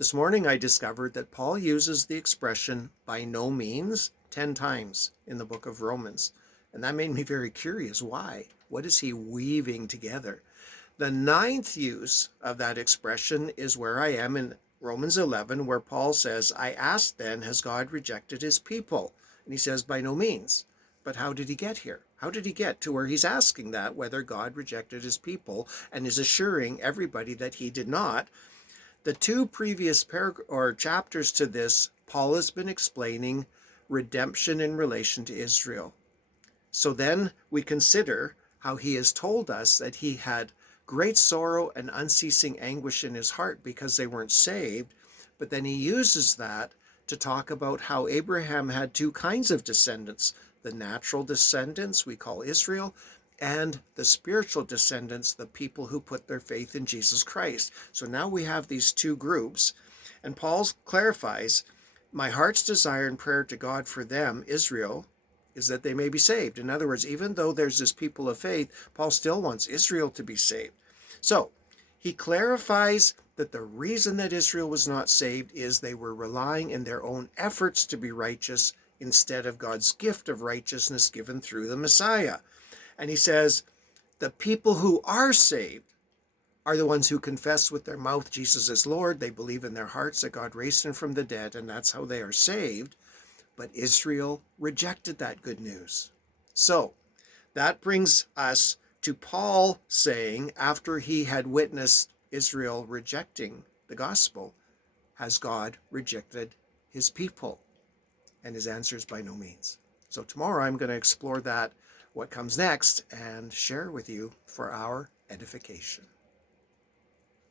This morning I discovered that Paul uses the expression by no means 10 times in the book of Romans. And that made me very curious. Why? What is he weaving together? The ninth use of that expression is where I am in Romans 11, where Paul says, I ask then, has God rejected his people? And he says, by no means. But how did he get here? How did he get to where he's asking that, whether God rejected his people, and is assuring everybody that he did not? The two previous chapters to this, Paul has been explaining redemption in relation to Israel. So then we consider how he has told us that he had great sorrow and unceasing anguish in his heart because they weren't saved. But then he uses that to talk about how Abraham had two kinds of descendants: the natural descendants we call Israel, and the spiritual descendants, the people who put their faith in Jesus Christ. So now we have these two groups, and Paul clarifies, my heart's desire and prayer to God for them, Israel, is that they may be saved. In other words, even though there's this people of faith, Paul still wants Israel to be saved. So he clarifies that the reason that Israel was not saved is they were relying in their own efforts to be righteous instead of God's gift of righteousness given through the Messiah. And he says, the people who are saved are the ones who confess with their mouth Jesus is Lord. They believe in their hearts that God raised him from the dead, and that's how they are saved. But Israel rejected that good news. So that brings us to Paul saying, after he had witnessed Israel rejecting the gospel, has God rejected his people? And his answer is by no means. So tomorrow I'm going to explore that, what comes next, and share with you for our edification.